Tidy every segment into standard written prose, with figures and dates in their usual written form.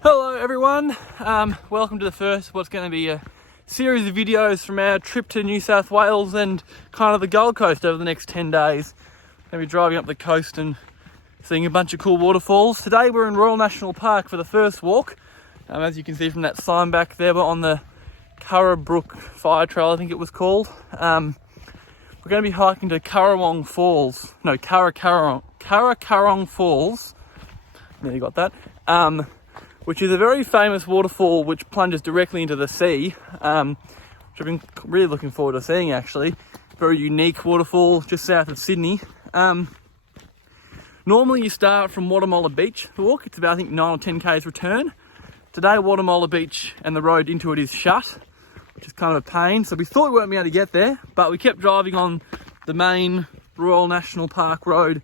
Hello everyone, welcome to the first what's going to be a series of videos from our trip to New South Wales and kind of the Gold Coast over the next 10 days. Going to be driving up the coast and seeing a bunch of cool waterfalls. Today we're in Royal National Park for the first walk. As you can see from that sign back there, we're on the Karakoram Fire Trail, I think it was called. We're going to be hiking to Karakoram Falls. Nearly got that. Which is a very famous waterfall which plunges directly into the sea, which I've been really looking forward to seeing actually. Very unique waterfall just south of Sydney. Normally you start from Waterfall Beach, the walk. It's about I think 9 or 10 k's return. Today Waterfall Beach and the road into it is shut, which is kind of a pain. So we thought we weren't able to get there, but we kept driving on the main Royal National Park road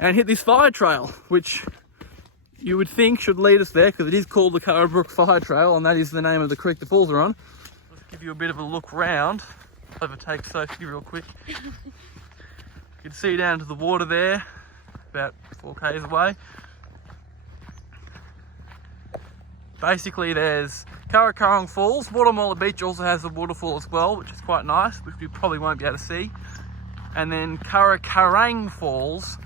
and hit this fire trail, which you would think should lead us there because it is called the Karakoram Fire Trail and that is the name of the creek the falls are on. Let's give you a bit of a look round. Overtake Sophie real quick. You can see down to the water there, about 4 k's away. Basically there's Curracurrong Falls. Waterfall Beach also has a waterfall as well, which is quite nice, which we probably won't be able to see. And then Curracurrong Falls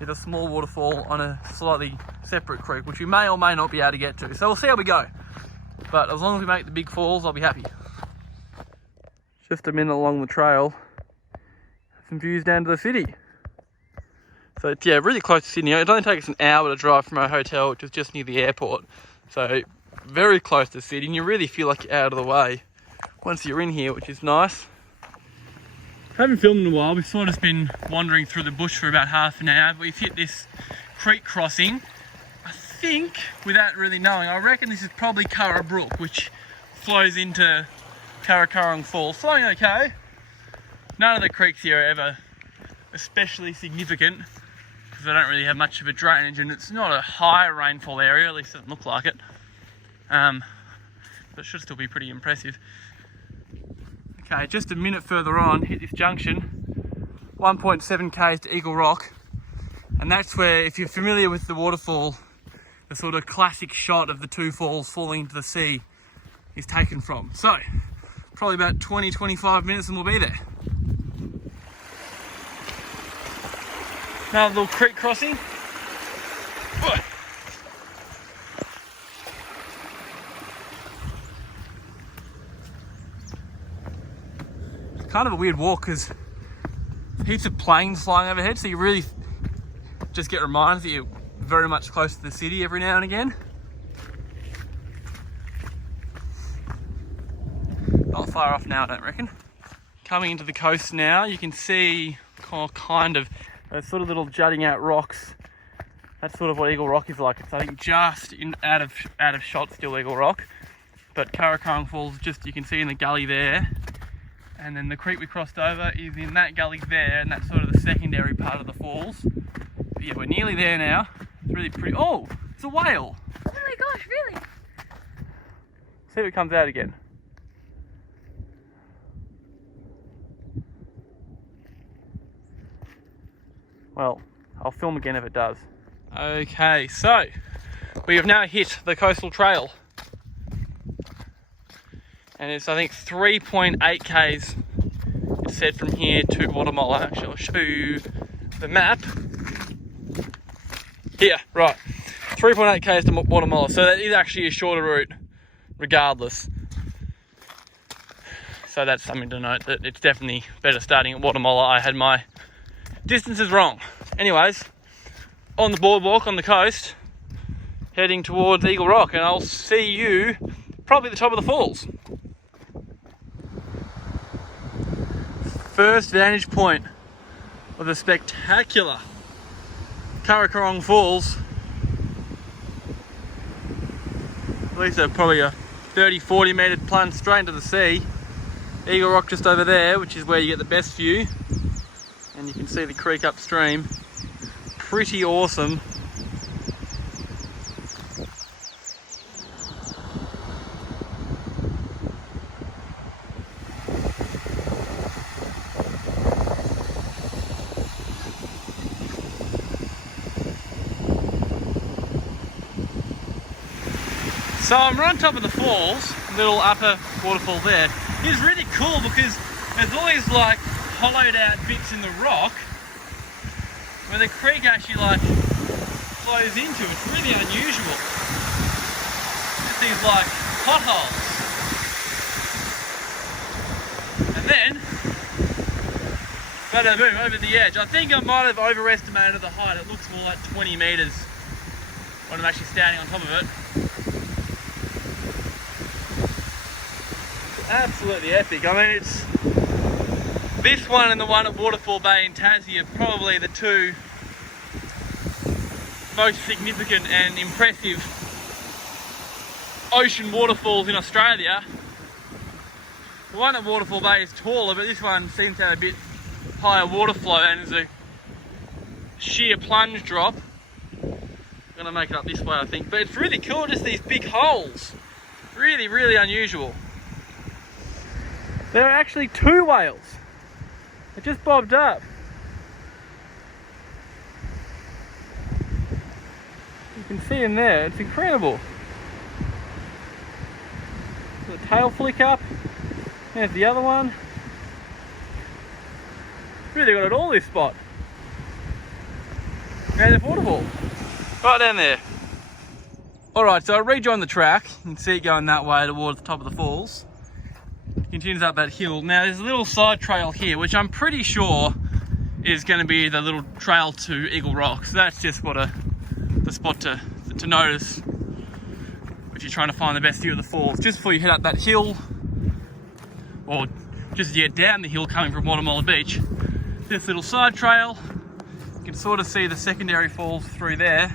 is a small waterfall on a slightly separate creek, which we may or may not be able to get to. So we'll see how we go. But as long as we make the big falls, I'll be happy. Just a minute along the trail, some views down to the city. So it's, yeah, really close to Sydney. It only takes an hour to drive from our hotel, which is just near the airport. So very close to the city, and you really feel like you're out of the way once you're in here, which is nice. Haven't filmed in a while. We've sort of been wandering through the bush for about half an hour, but we've hit this creek crossing. I think, without really knowing, I reckon this is probably Curragh Brook, which flows into Karakoram Falls. Flowing okay. None of the creeks here are ever especially significant because they don't really have much of a drainage, and it's not a high rainfall area, at least it doesn't look like it. But it should still be pretty impressive. Okay, just a minute further on, hit this junction, 1.7 k's to Eagle Rock, and that's where, if you're familiar with the waterfall, the sort of classic shot of the two falls falling into the sea is taken from. So, probably about 20-25 minutes and we'll be there. Another little creek crossing. Kind of a weird walk because heaps of planes flying overhead, so you really just get reminded that you're very much close to the city every now and again. Not far off now, I don't reckon. Coming into the coast now, you can see kind of those sort of little jutting out rocks. That's sort of what Eagle Rock is like. It's I think just out of shot still Eagle Rock, but Karakoram Falls, just you can see in the gully there. And then the creek we crossed over is in that gully there, and that's sort of the secondary part of the falls. But yeah, we're nearly there now. It's really pretty. Oh, it's a whale. Oh my gosh, really? See if it comes out again. Well, I'll film again if it does. Okay, so we have now hit the coastal trail. And it's, I think, 3.8 k's, it said, from here to Waterfall. Actually, I'll show you the map. Here, right. 3.8 k's to Waterfall. So that is actually a shorter route, regardless. So that's something to note, that it's definitely better starting at Waterfall. I had my distances wrong. Anyways, on the boardwalk on the coast, heading towards Eagle Rock, and I'll see you probably at the top of the falls. First vantage point of the spectacular Karakoram Falls. At least probably a 30-40 metre plunge straight into the sea. Eagle Rock just over there, which is where you get the best view. And you can see the creek upstream. Pretty awesome. So I'm right on top of the falls, little upper waterfall there. It's really cool because there's all these like hollowed out bits in the rock where the creek actually like flows into. It's really unusual. Just these like potholes. And then, bada boom, over the edge. I think I might have overestimated the height. It looks more like 20 meters when I'm actually standing on top of it. It's absolutely epic. I mean, it's this one and the one at Waterfall Bay in Tassie are probably the two most significant and impressive ocean waterfalls in Australia. The one at Waterfall Bay is taller, but this one seems to have a bit higher water flow and is a sheer plunge drop. I'm gonna make it up this way, I think, but it's really cool, just these big holes. Really, really unusual. There are actually two whales. It just bobbed up. You can see them there, it's incredible. The tail flick up. There's the other one. Really got it all this spot. And the waterfall. Right down there. Alright, so I rejoined the track. You can see it going that way towards the top of the falls. Continues up that hill. Now there's a little side trail here, which I'm pretty sure is going to be the little trail to Eagle Rock. So that's just what the spot to notice if you're trying to find the best view of the falls. Just before you head up that hill, or just as you get down the hill coming from Waterfall Beach, this little side trail. You can sort of see the secondary falls through there.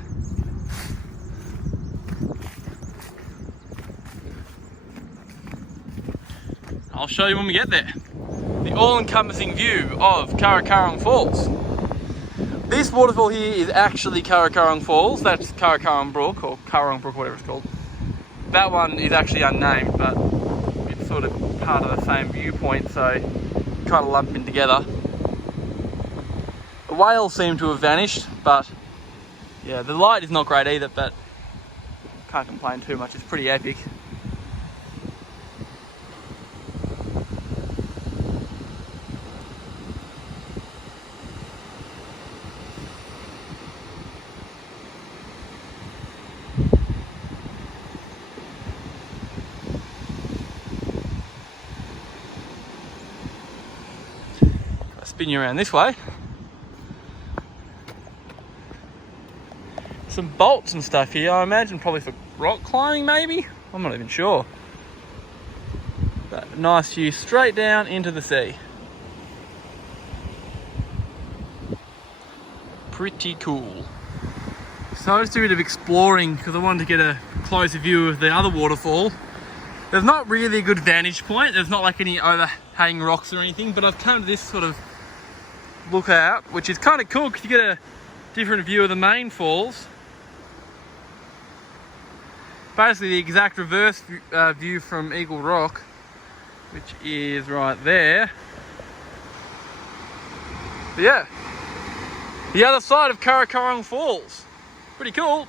I'll show you when we get there. The all-encompassing view of Karakoram Falls. This waterfall here is actually Karakoram Falls. That's Karakoram Brook, or Curracurrong Brook, whatever it's called. That one is actually unnamed, but it's sort of part of the same viewpoint, so kind of lumped in together. The whales seem to have vanished, but yeah, the light is not great either, but can't complain too much. It's pretty epic. Spin you around this way. Some bolts and stuff here, I imagine probably for rock climbing maybe? I'm not even sure. But nice view straight down into the sea. Pretty cool. So I just did a bit of exploring because I wanted to get a closer view of the other waterfall. There's not really a good vantage point. There's not like any overhanging rocks or anything, but I've come to this sort of lookout, which is kind of cool because you get a different view of the main falls. Basically the exact reverse view from Eagle Rock, which is right there. But yeah, the other side of Karakoram Falls. Pretty cool.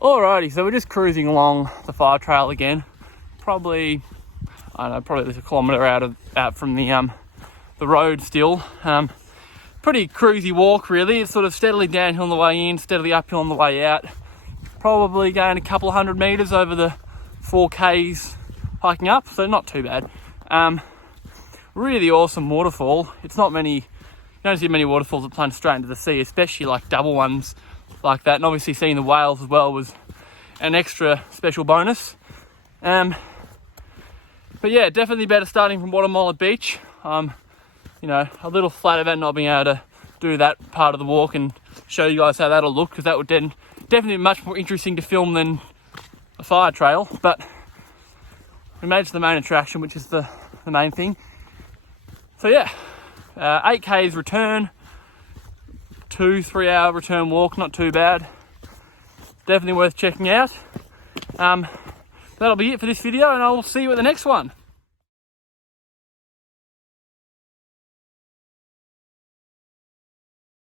Alrighty, so we're just cruising along the fire trail again. Probably, I don't know, probably at least a kilometre out from the road still. Pretty cruisy walk really. It's sort of steadily downhill on the way in, steadily uphill on the way out. Probably going a couple of 100 metres over the 4Ks hiking up, so not too bad. Really awesome waterfall. It's not many, you don't see many waterfalls that plunge straight into the sea, especially like double ones like that, and obviously seeing the whales as well was an extra special bonus. But yeah, definitely better starting from Waterfall Beach. You know, a little flat about not being able to do that part of the walk and show you guys how that'll look, because that would then definitely be much more interesting to film than a fire trail. But we made it to the main attraction, which is the main thing. So yeah, 8Ks return. 2-3 hour return walk, not too bad. Definitely worth checking out. that'll be it for this video, and I'll see you at the next one.